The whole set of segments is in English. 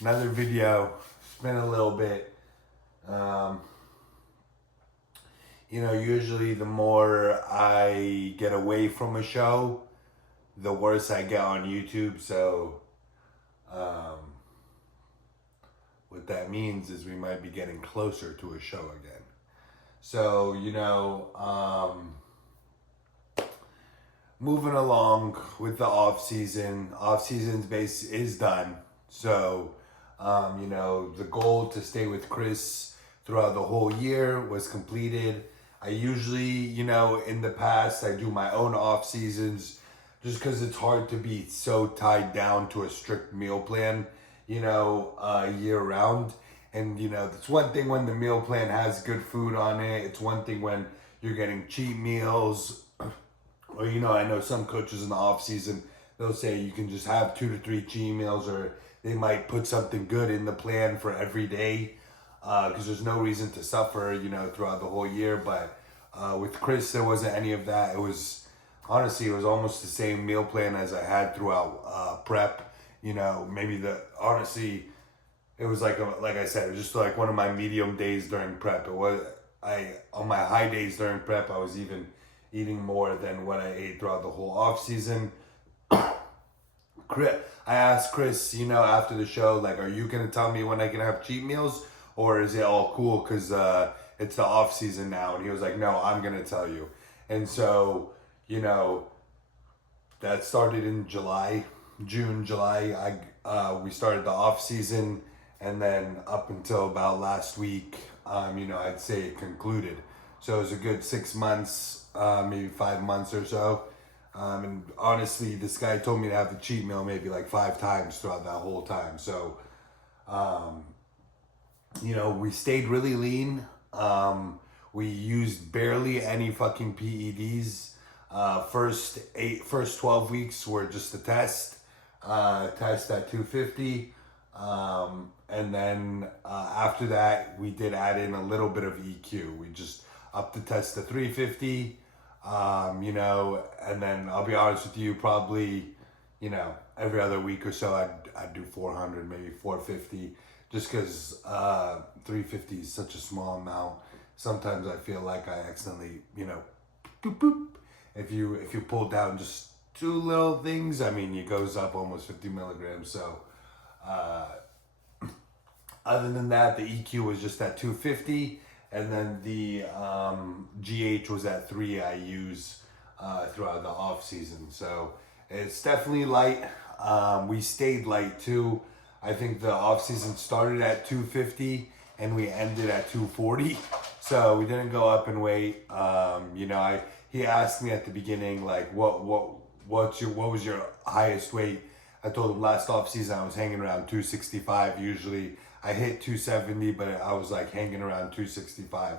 Another video. It's been a little bit. Um, Usually the more I get away from a show, the worse I get on YouTube. So, um, what that means is we might be getting closer to a show again. So, moving along with the off season. Off season's base is done. So, the goal to stay with Chris throughout the whole year was completed. I usually, in the past, I do my own off seasons just because it's hard to be so tied down to a strict meal plan, year round. And, it's one thing when the meal plan has good food on it. It's one thing when you're getting cheat meals. Or, I know some coaches in the off season, they'll say you can just have 2 to 3 cheat meals, or they might put something good in the plan for every day. Because there's no reason to suffer, throughout the whole year. But with Chris, there wasn't any of that. It was, honestly, it was almost the same meal plan as I had throughout prep. Honestly, it was like I said, it was just like one of my medium days during prep. On my high days during prep, I was even eating more than what I ate throughout the whole off season. I asked Chris, after the show, like, are you gonna tell me when I can have cheat meals, or is it all cool because it's the off season now? And he was like, no, I'm gonna tell you. And so, that started in June, July. We started the off season, and then up until about last week, I'd say it concluded. So it was a good 6 months, maybe 5 months or so. And honestly, this guy told me to have the cheat meal maybe like 5 times throughout that whole time. So, we stayed really lean. We used barely any fucking PEDs. First 12 weeks were just a test at 250. And then after that, we did add in a little bit of EQ. We just upped the test to 350. And then I'll be honest with you, probably, every other week or so, I'd do 400, maybe 450, just because 350 is such a small amount. Sometimes I feel like I accidentally, boop, boop. If you pull down just 2 little things, it goes up almost 50 milligrams. So, other than that, the EQ was just at 250. And then the GH was at 3 I use throughout the off season. So it's definitely light. We stayed light too. I think the off season started at 250 and we ended at 240. So we didn't go up in weight. He asked me at the beginning, like, what was your highest weight? I told him last off season I was hanging around 265 usually. I hit 270, but I was like hanging around 265.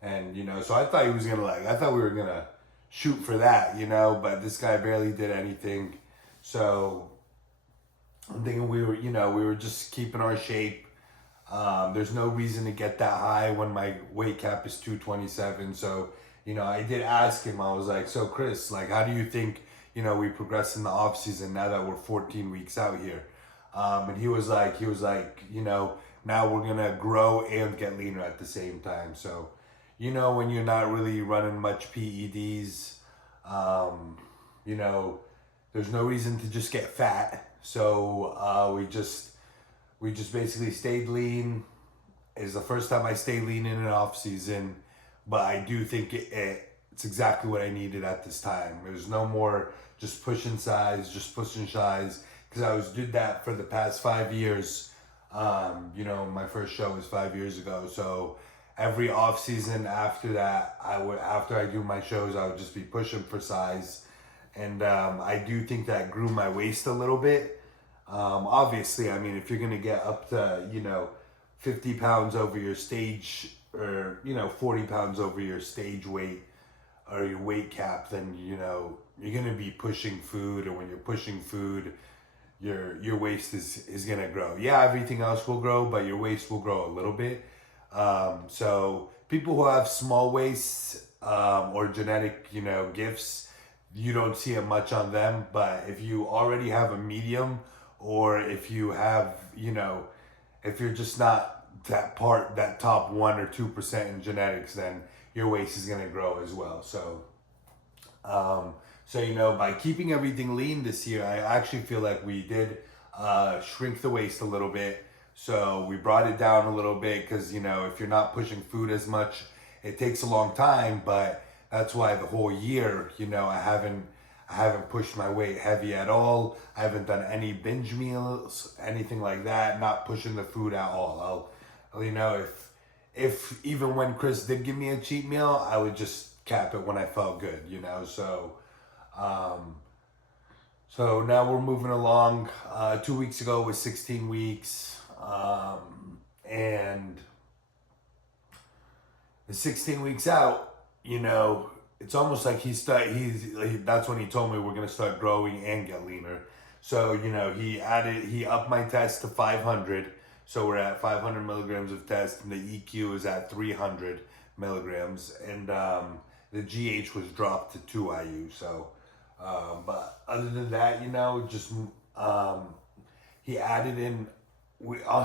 And, so I thought he was going to I thought we were going to shoot for that, but this guy barely did anything. So I'm thinking we were just keeping our shape. There's no reason to get that high when my weight cap is 227. So, I did ask him, I was like, so Chris, like, how do you think, we progress in the off season now that we're 14 weeks out here? And he was like, now we're going to grow and get leaner at the same time. So, when you're not really running much PEDs, there's no reason to just get fat. So, we just basically stayed lean. It's the first time I stayed lean in an off season, but I do think it's exactly what I needed at this time. There's no more just pushing size, because I did that for the past 5 years. My first show was 5 years ago. So every off season after that, after I do my shows, I would just be pushing for size. And I do think that grew my waist a little bit. Obviously, if you're gonna get up to 50 pounds over your stage, or 40 pounds over your stage weight or your weight cap, then you're gonna be pushing food, and when you're pushing food, your waist is gonna grow. Yeah, everything else will grow, but your waist will grow a little bit. So people who have small waists or genetic gifts, you don't see it much on them. But if you already have a medium or if you have, you know, if you're just not that top 1 or 2% in genetics, then your waist is gonna grow as well. So, you know, by keeping everything lean this year, I actually feel like we did shrink the waist a little bit. So we brought it down a little bit because, you know, if you're not pushing food as much, it takes a long time. But that's why the whole year, you know, I haven't pushed my weight heavy at all. I haven't done any binge meals, anything like that. Not pushing the food at all. You know, if even when Chris did give me a cheat meal, I would just cap it when I felt good, you know. So now we're moving along. 2 weeks ago was 16 weeks. And the 16 weeks out, you know, it's almost like that's when he told me we're going to start growing and get leaner. So, you know, he upped my test to 500. So we're at 500 milligrams of test, and the EQ is at 300 milligrams. And the GH was dropped to 2 IU. So, but other than that, you know, just he added in,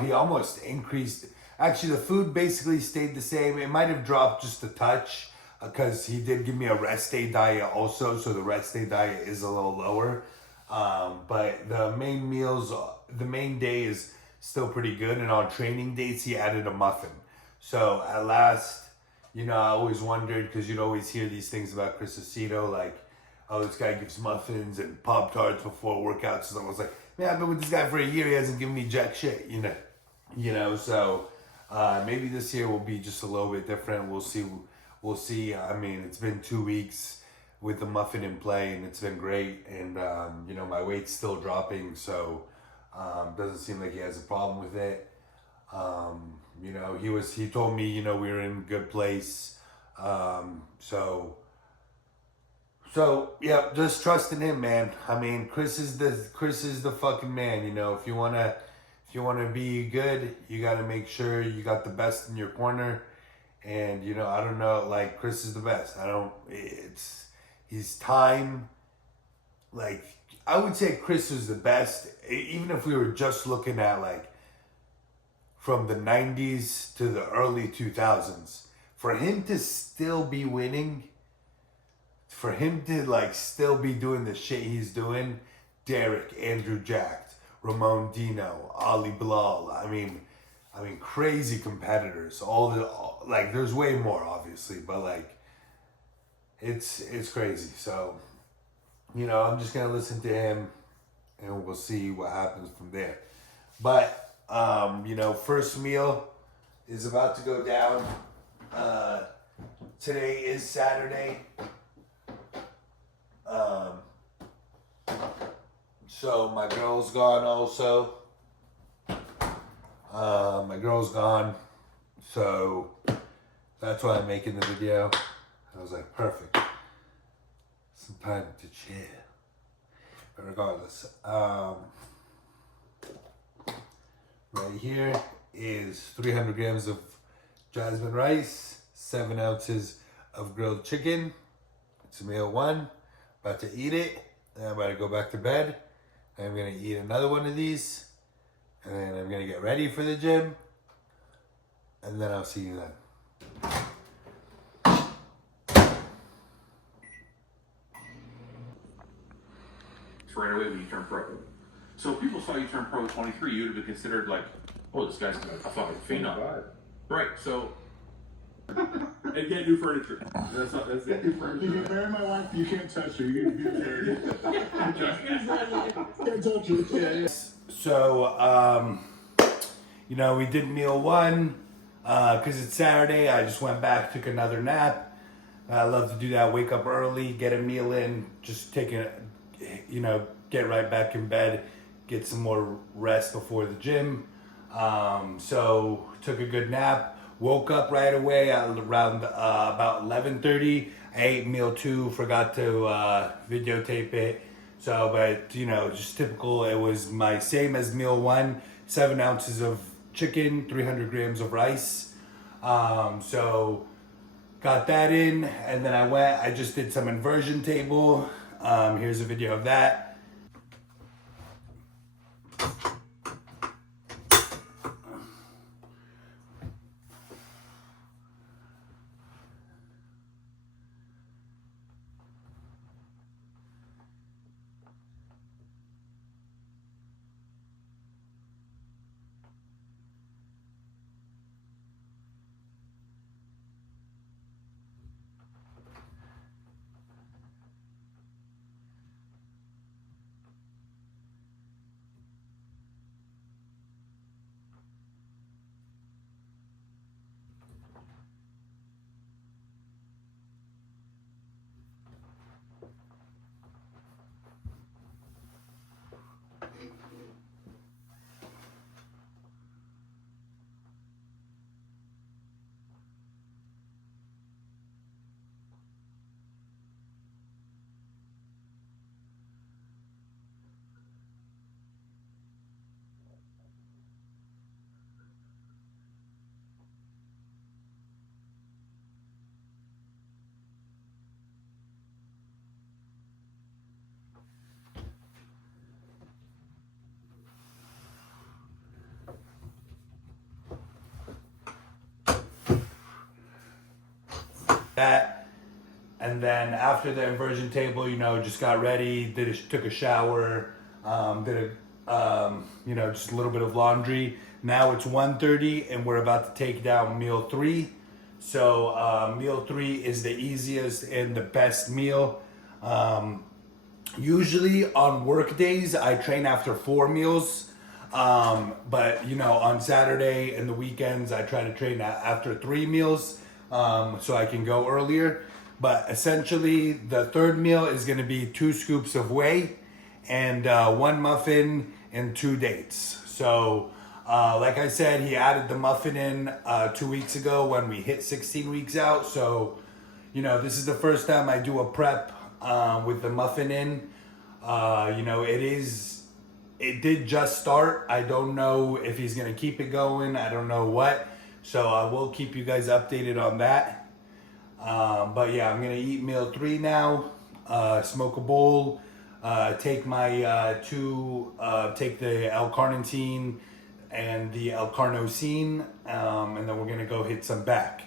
he almost increased. Actually, the food basically stayed the same. It might have dropped just a touch because he did give me a rest day diet also. So the rest day diet is a little lower. But the main meals, the main day is still pretty good. And on training dates, he added a muffin. So at last, you know, I always wondered, because you'd always hear these things about Chris Aceto, like, oh, this guy gives muffins and Pop-Tarts before workouts. So I was like, man, I've been with this guy for a year. He hasn't given me jack shit, you know. So maybe this year will be just a little bit different. We'll see. I mean, it's been 2 weeks with the muffin in play, and it's been great. And you know, my weight's still dropping, so doesn't seem like he has a problem with it. You know, he told me, you know, we were in a good place. So yeah, just trust in him, man. I mean, Chris is the fucking man. You know, if you wanna be good, you gotta make sure you got the best in your corner. And you know, I don't know, like, Chris is the best. He's time. Like, I would say Chris is the best, even if we were just looking at like from the 90s to the early 2000s. For him to still be winning, for him to like still be doing the shit he's doing, Derek, Andrew Jacked, Ramon Dino, Ali Bilal, I mean crazy competitors. Like, there's way more obviously, but like it's crazy. So, you know, I'm just gonna listen to him and we'll see what happens from there. But you know, first meal is about to go down. Today is Saturday. So my girl's gone also. My girl's gone. So that's why I'm making the video. I was like, perfect. Some time to chill. But regardless, right here is 300 grams of jasmine rice, 7 ounces of grilled chicken. It's meal 1. About to eat it. Then I'm about to go back to bed. I'm gonna eat another one of these, and then I'm gonna get ready for the gym, and then I'll see you then. Right away when you turn pro. So if people saw you turn pro at 23, you would have been considered like, oh, this guy's a fucking phenom. Right, so... and get new furniture. That's it. New furniture. You can marry my wife, you can't touch her. You can't touch her. Yeah. So, you know, we did meal 1. Because it's Saturday, I just went back, took another nap. I love to do that, wake up early, get a meal in, just take a... you know, get right back in bed, get some more rest before the gym. So took a good nap, woke up right away at around about 11:30. I ate meal 2, forgot to videotape it. So, but you know, just typical. It was my same as meal 1, 7 ounces of chicken, 300 grams of rice. So got that in, and then I just did some inversion table. Here's a video of that. And then after the inversion table, just got ready, took a shower, did just a little bit of laundry. Now it's 1:30 and we're about to take down meal 3. So meal 3 is the easiest and the best meal. Usually on work days, I train after 4 meals. But on Saturday and the weekends, I try to train after 3 meals, so I can go earlier. But essentially, the third meal is going to be 2 scoops of whey and 1 muffin and 2 dates. So, like I said, he added the muffin in 2 weeks ago when we hit 16 weeks out. So, this is the first time I do a prep with the muffin in. It did just start. I don't know if he's going to keep it going. I don't know what. So I will keep you guys updated on that. But yeah, I'm going to eat meal 3 now. Smoke a bowl. Take my take the L-carnitine and the L-carnosine. And then we're going to go hit some back.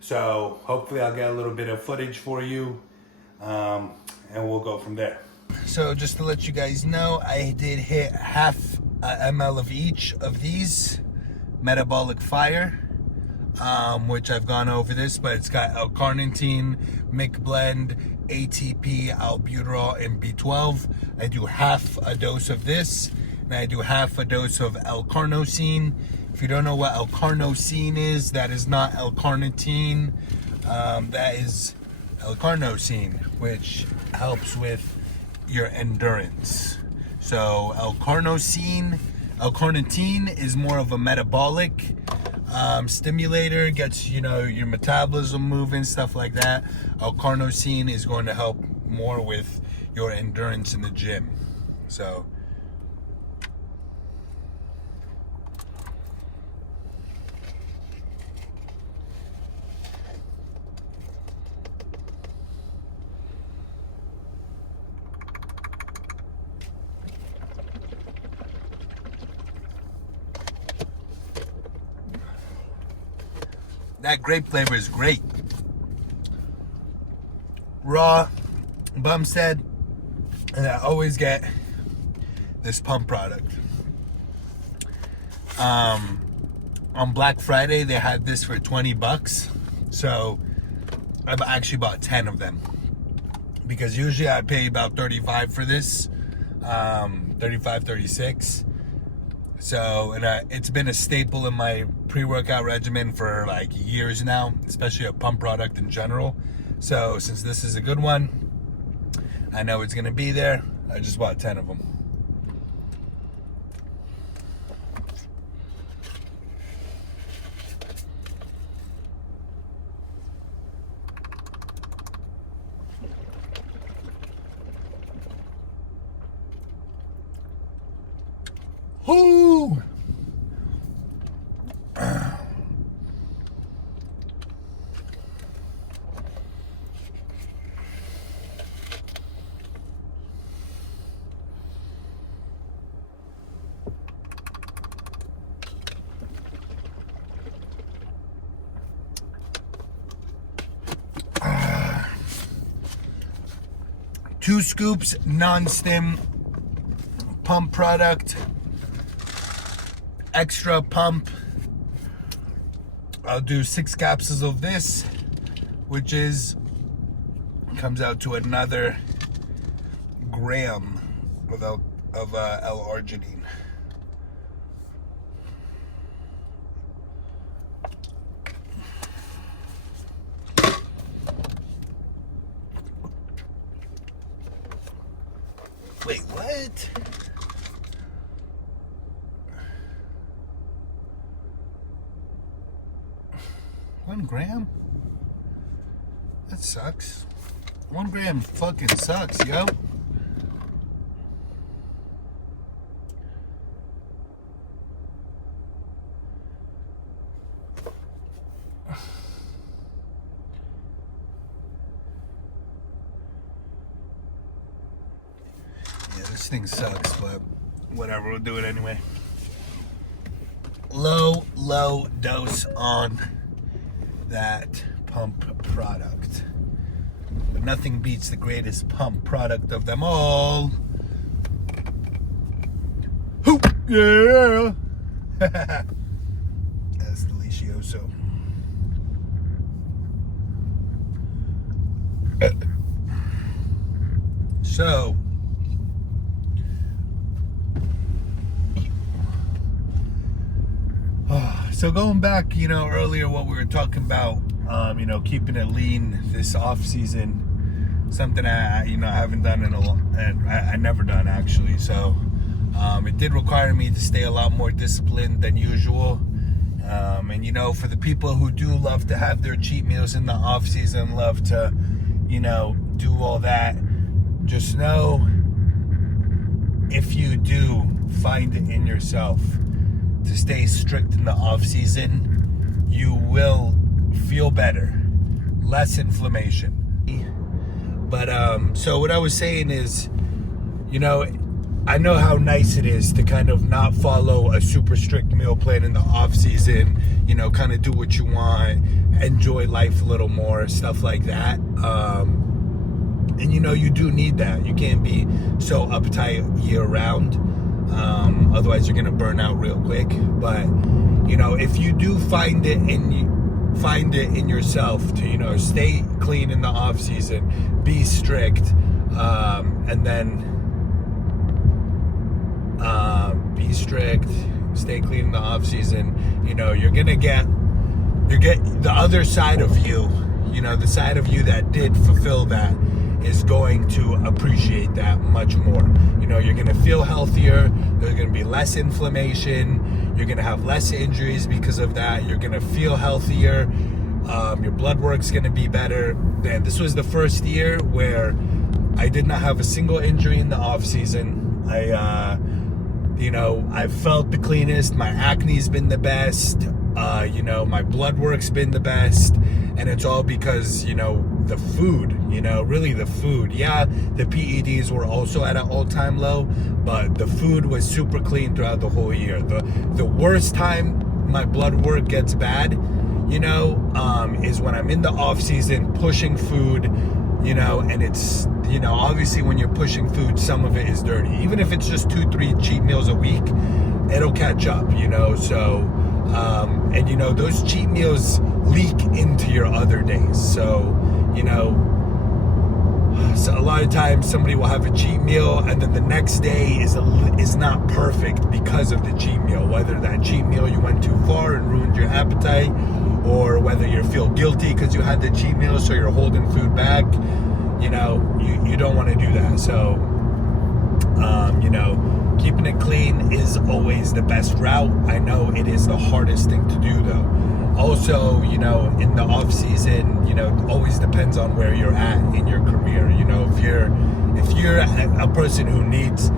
So hopefully I'll get a little bit of footage for you. And we'll go from there. So just to let you guys know, I did hit half ml of each of these Metabolic Fire, which I've gone over this, but it's got L-carnitine, Mic Blend, ATP, albuterol, and B12. I do half a dose of this, and I do half a dose of L-carnosine. If you don't know what L-carnosine is, that is not L-carnitine. That is L-carnosine, which helps with your endurance. So L-carnitine is more of a metabolic stimulator, gets your metabolism moving, stuff like that. L-carnosine is going to help more with your endurance in the gym. So that grape flavor is great. Raw, Bumstead, and I always get this pump product. On Black Friday, they had this for $20. So I've actually bought 10 of them. Because usually I pay about $35 for this. $35, $36. So, and it's been a staple in my pre-workout regimen for like years now, especially a pump product in general. So, since this is a good one, I know it's going to be there. I just bought 10 of them. Whoo! Two scoops non-stim pump product. Extra pump. I'll do 6 capsules of this, which comes out to another gram of L-arginine. Wait, what? $1 gram? That sucks. 1 gram fucking sucks, yo. Yeah, this thing sucks, but whatever, we'll do it anyway. Low dose on that pump product. nothing beats the greatest pump product of them all. Hoop! Yeah! That's delicioso. So going back, earlier what we were talking about, keeping it lean this off season, something I haven't done in a long, and I never done actually. So it did require me to stay a lot more disciplined than usual. And for the people who do love to have their cheat meals in the off season, love to, do all that, just know if you do find it in yourself to stay strict in the off season, you will feel better, less inflammation. But so what I was saying is, I know how nice it is to kind of not follow a super strict meal plan in the off season, kind of do what you want, enjoy life a little more, stuff like that. And you do need that. You can't be so uptight year round. Otherwise you're gonna burn out real quick. But if you do find it in yourself to stay clean in the off season, be strict, and then be strict, stay clean in the off season, you're gonna get the other side of you, the side of you that did fulfill that is going to appreciate that much more. You're gonna feel healthier, there's gonna be less inflammation, you're gonna have less injuries because of that, you're gonna feel healthier, your blood work's gonna be better. And this was the first year where I did not have a single injury in the off season. I felt the cleanest, my acne's been the best, my blood work's been the best, and it's all because, the food, really the food. Yeah, the PEDs were also at an all-time low, but the food was super clean throughout the whole year. The worst time my blood work gets bad, is when I'm in the off season pushing food, and it's, obviously when you're pushing food, some of it is dirty. Even if it's just 2-3 cheat meals a week, it'll catch up, so, and those cheat meals leak into your other days. So, so a lot of times somebody will have a cheat meal and then the next day is not perfect because of the cheat meal. Whether that cheat meal you went too far and ruined your appetite, or whether you feel guilty because you had the cheat meal so you're holding food back, you don't want to do that. So, keeping it clean is always the best route. I know it is the hardest thing to do though. Also, in the off season, always depends on where you're at in your career. If you're a person who needs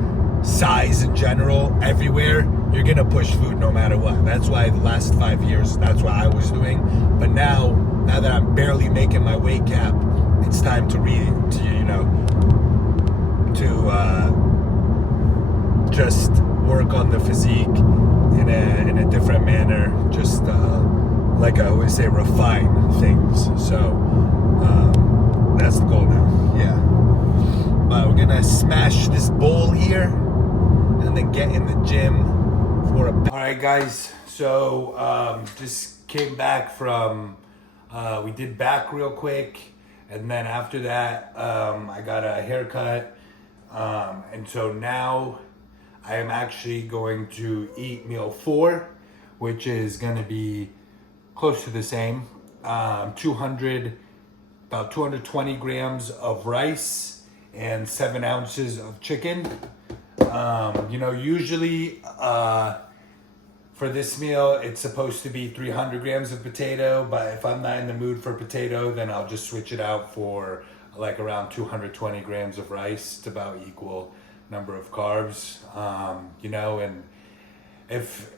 size in general everywhere, you're gonna push food no matter what. That's why the last 5 years, that's what I was doing. But now that I'm barely making my weight cap, it's time to just work on the physique in a different manner. Just like I always say, refine things. So that's the goal now. Yeah. But we're gonna smash this bowl here and then get in the gym for a. All right, guys. So just came back from. We did back real quick, and then after that, I got a haircut, and so now I am actually going to eat meal 4, which is going to be close to the same. About 220 grams of rice and 7 ounces of chicken. Usually for this meal, it's supposed to be 300 grams of potato, but if I'm not in the mood for potato, then I'll just switch it out for like around 220 grams of rice. It's about equal number of carbs, and if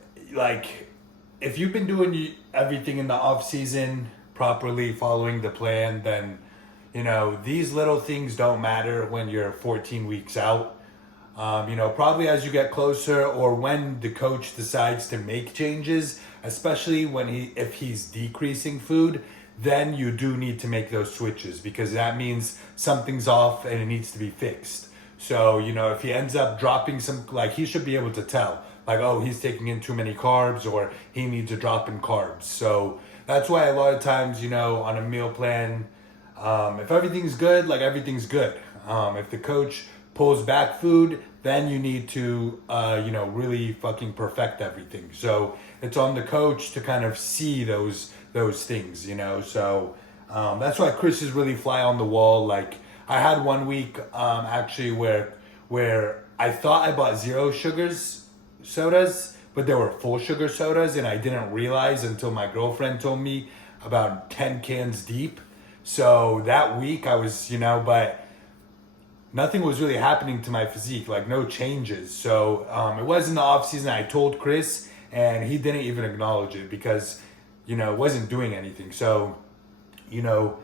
you've been doing everything in the off season properly, following the plan, then these little things don't matter when you're 14 weeks out. Probably as you get closer, or when the coach decides to make changes, especially if he's decreasing food, then you do need to make those switches, because that means something's off and it needs to be fixed. So, you know, if he ends up dropping some, like, he should be able to tell, like, oh, he's taking in too many carbs, or he needs to drop in carbs. So that's why a lot of times, you know, on a meal plan, if everything's good, like, everything's good. If the coach pulls back food, then you need to, you know, really fucking perfect everything. So it's on the coach to kind of see those things, you know. So that's why Chris is really fly on the wall. Like, I had 1 week actually where I thought I bought 0 sugars sodas, but they were full sugar sodas, and I didn't realize until my girlfriend told me about 10 cans deep. So that week I was, you know, but nothing was really happening to my physique, like no changes. So it was in the off season. I told Chris, and he didn't even acknowledge it, because, you know, it wasn't doing anything. So, you know,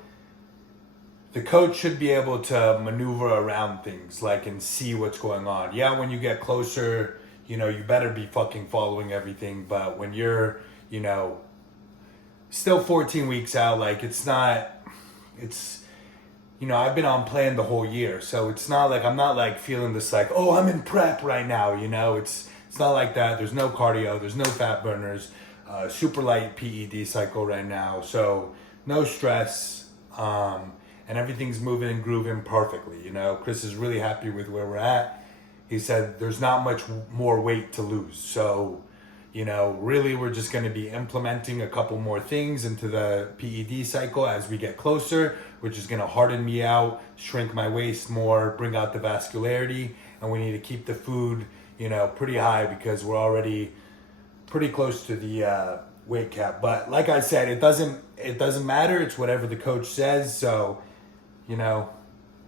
the coach should be able to maneuver around things, like, and see what's going on. Yeah, when you get closer, you know, you better be fucking following everything. But when you're, you know, still 14 weeks out, like, it's, you know, I've been on plan the whole year. So it's not like, I'm not like feeling this like, oh, I'm in prep right now, you know. It's not like that. There's no cardio, there's no fat burners, super light PED cycle right now. So no stress. And everything's moving and grooving perfectly. You know, Chris is really happy with where we're at. He said there's not much more weight to lose. So, you know, really we're just going to be implementing a couple more things into the PED cycle as we get closer, which is going to harden me out, shrink my waist more, bring out the vascularity. And we need to keep the food, you know, pretty high, because we're already pretty close to the weight cap. But like I said, it doesn't matter. It's whatever the coach says. So, you know,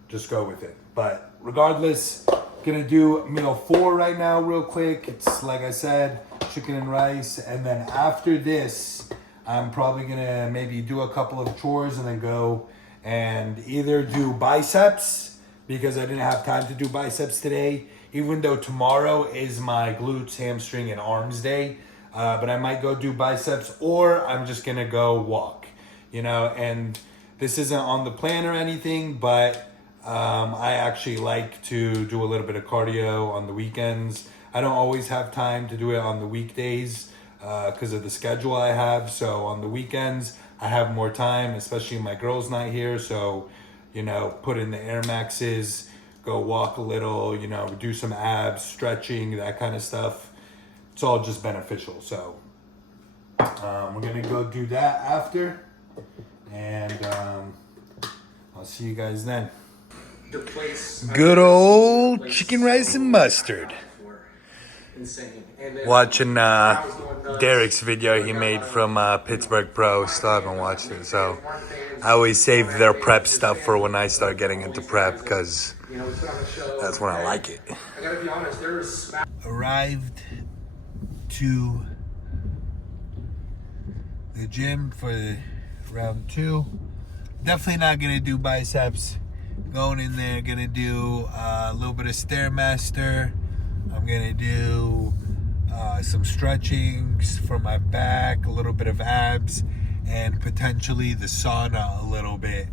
just go with it. But regardless, gonna do meal 4 right now real quick. It's, like I said, chicken and rice. And then after this, I'm probably gonna maybe do a couple of chores and then go and either do biceps, because I didn't have time to do biceps today, even though tomorrow is my glutes, hamstring, and arms day. But I might go do biceps, or I'm just gonna go walk, you know. And this isn't on the plan or anything, but I actually like to do a little bit of cardio on the weekends. I don't always have time to do it on the weekdays because of the schedule I have. So on the weekends, I have more time, especially my girl's not here. So, you know, put in the Air Maxes, go walk a little, you know, do some abs, stretching, that kind of stuff. It's all just beneficial. So we're going to go do that after. And I'll see you guys then. Good old chicken, rice, and mustard. Watching Derek's video he made from Pittsburgh Pro. Still haven't watched it, so I always save their prep stuff for when I start getting into prep, because that's when I like it. Arrived to the gym for round 2. Definitely not gonna do biceps. Going in there, gonna do a little bit of Stairmaster. I'm gonna do some stretchings for my back, a little bit of abs, and potentially the sauna a little bit.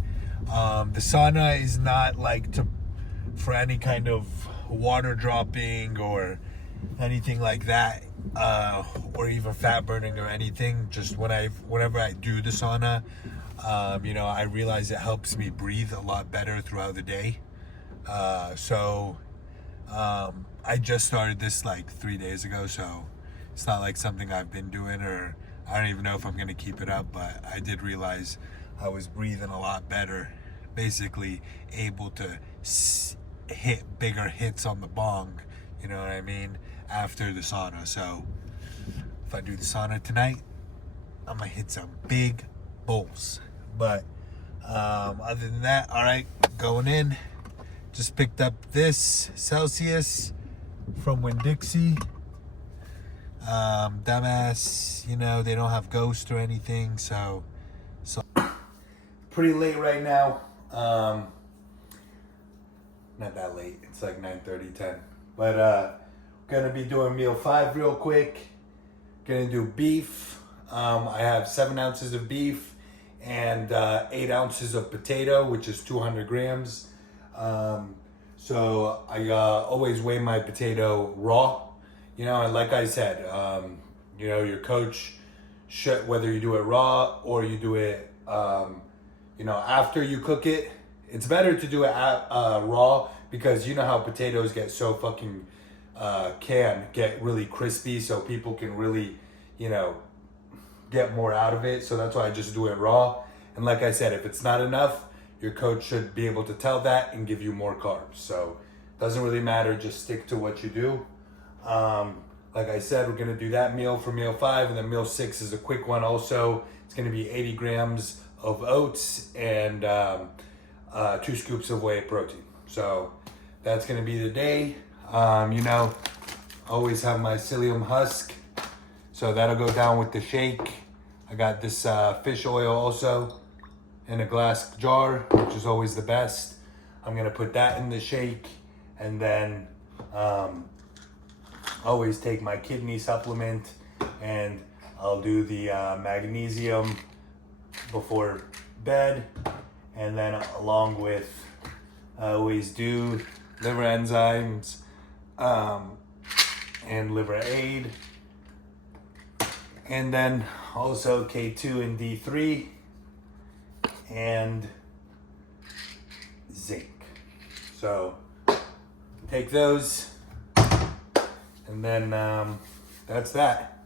The sauna is not like for any kind of water dropping or anything like that, or even fat burning or anything. Just whenever I do the sauna, you know, I realize it helps me breathe a lot better throughout the day. So I just started this like 3 days ago, so it's not like something I've been doing, or I don't even know if I'm going to keep it up, but I did realize I was breathing a lot better, basically able to hit bigger hits on the bong, you know what I mean, after the sauna. So if I do the sauna tonight, I'm going to hit some big bowls. But other than that, all right, going in. Just picked up this Celsius from Winn-Dixie. Dumbass, you know, they don't have Ghost or anything, so pretty late right now. Not that late. It's like 9:30, 10. But gonna be doing meal 5 real quick. Gonna do beef. I have 7 ounces of beef and 8 ounces of potato, which is 200 grams. So I always weigh my potato raw, you know, and like I said, you know, your coach should, whether you do it raw or you do it, you know, after you cook it, it's better to do it raw, because you know how potatoes get so fucking, can get really crispy, so people can really, you know, get more out of it. So that's why I just do it raw. And like I said, if it's not enough, your coach should be able to tell that and give you more carbs. So doesn't really matter, just stick to what you do. Like I said, we're gonna do that meal for meal 5, and then meal 6 is a quick one also. It's gonna be 80 grams of oats and 2 scoops of whey protein. So that's gonna be the day. You know, always have my psyllium husk, so that'll go down with the shake. I got this fish oil also in a glass jar, which is always the best. I'm gonna put that in the shake, and then always take my kidney supplement, and I'll do the magnesium before bed, and then along with, I always do liver enzymes and liver aid, and then also K2 and D3 and zinc. So take those, and then that's that.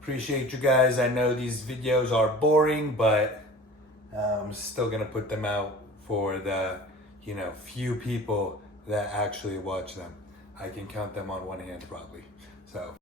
Appreciate you guys. I know these videos are boring, but I'm still gonna put them out for the, you know, few people that actually watch them. I can count them on one hand probably. So